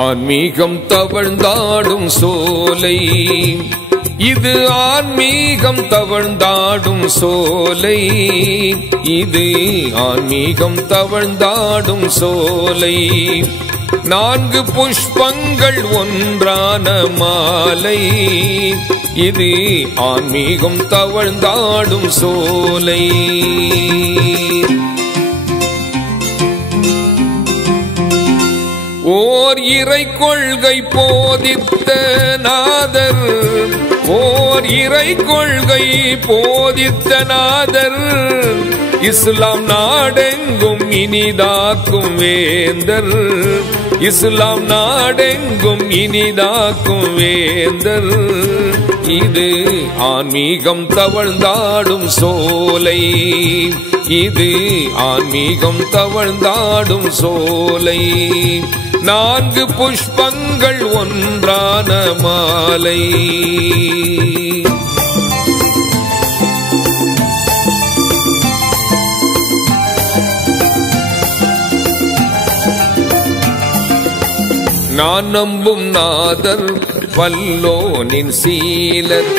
ஆன்மீகம் தவழ்ந்தாடும் சோலை, இது ஆன்மீகம் தவழ்ந்தாடும் சோலை, இது ஆன்மீகம் தவழ்ந்தாடும் சோலை. 4 புஷ்பங்கள் ஒன்றான மாலை, இது ஆன்மீகம் தவழ்ந்தாடும் சோலை. ஓர் இறை கொள்கை போதித்த நாதர், ஓர் இறை கொள்கை போதித்த நாதர், இஸ்லாம் நாடெங்கும் இனிதாக்கும் வேந்தர், இஸ்லாம் நாடெங்கும் இனிதாக்கும் வேந்தர். இது ஆன்மீகம் தவழ்ந்தாடும் சோலை, இது ஆன்மீகம் தவழ்ந்தாடும் சோலை. 4 புஷ்பங்கள் ஒன்றான மாலை. நான் நம்பும் நாதர் வல்லோனின் சீலர்,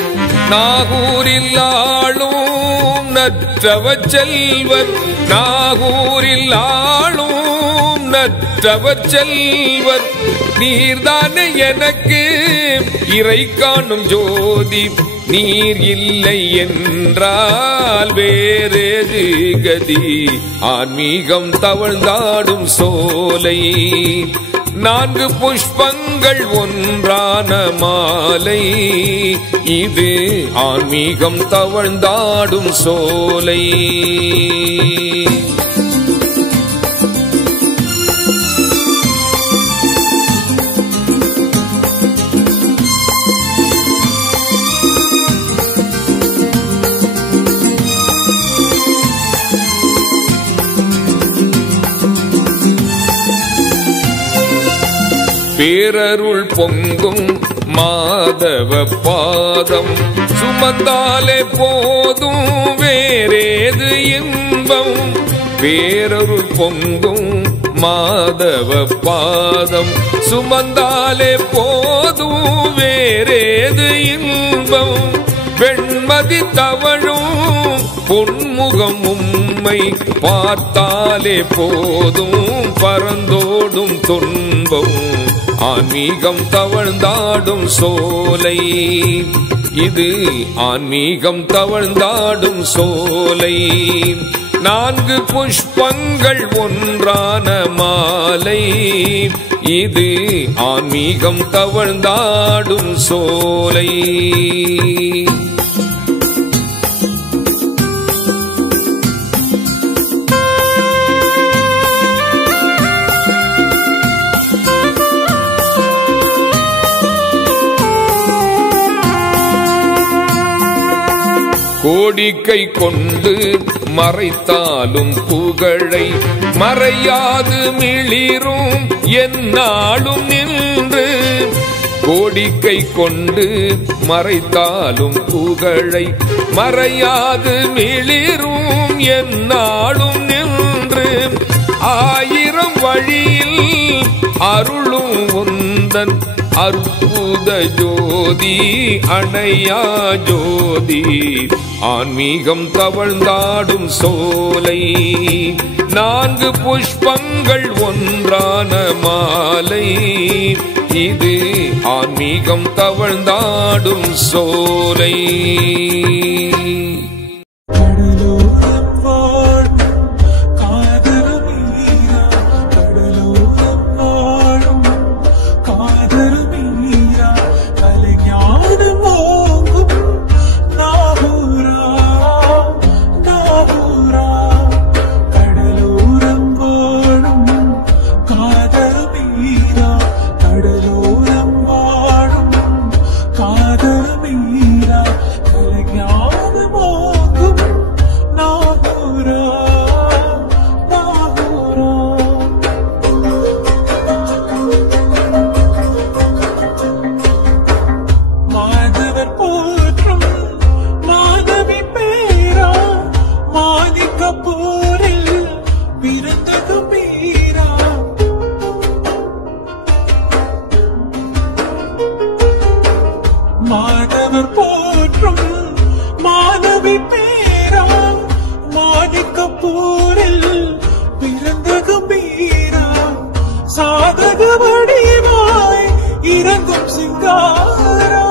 நாகூரில் ஆளும் நற்றவ செல்வர், நாகூரில் ஆளும் நற்றவ செல்வர். நீர்தானே எனக்கு இறை காணும் ஜோதி, நீர் இல்லை என்றால் வேறேது கதி. ஆன்மீகம் தவழ்ந்தாடும் சோலை, 4 புஷ்பங்கள் ஒன்றான மாலை, இது ஆன்மீகம் தவழ்ந்தாடும் சோலை. பேரருள் பொங்கும் மாதவ பாதம், சுமந்தாலே போதும் வேறேது இன்பம். பேரருள் பொங்கும் மாதவ பாதம், சுமந்தாலே போதும் வேறேது இன்பம். வெண்மதி தவழும் பொன்முகம் உம்மை பார்த்தாலே போதும் பறந்தோடும் துன்பம். ஆன்மீகம் தவழ்ந்தாடும் சோலை, இது ஆன்மீகம் தவழ்ந்தாடும் சோலை. 4 புஷ்பங்கள் ஒன்றான மாலை, இது ஆன்மீகம் தவழ்ந்தாடும் சோலை. கோடிக்கை கொண்டு மறைத்தாலும் புகழை மறையாது மிளிரும் எந்நாளும் நின்று. கோடிக்கை கொண்டு மறைத்தாலும் புகழை மறையாது மிளிரும் எந்நாளும் நின்று. 1000 வழியில் அருளும் உந்தன் அற்புத ஜோதி அணையா ஜோதி. ஆன்மீகம் தவழ்ந்தாடும் சோலை, 4 புஷ்பங்கள் ஒன்றான மாலை, இது ஆன்மீகம் தவழ்ந்தாடும் சோலை. மாணவர் போற்றும் மாணவி பேரா மாணிக்கப்பூரில் பிறந்த கம்பீரா சாதக வடிவாய் இறங்கும் சிங்காரா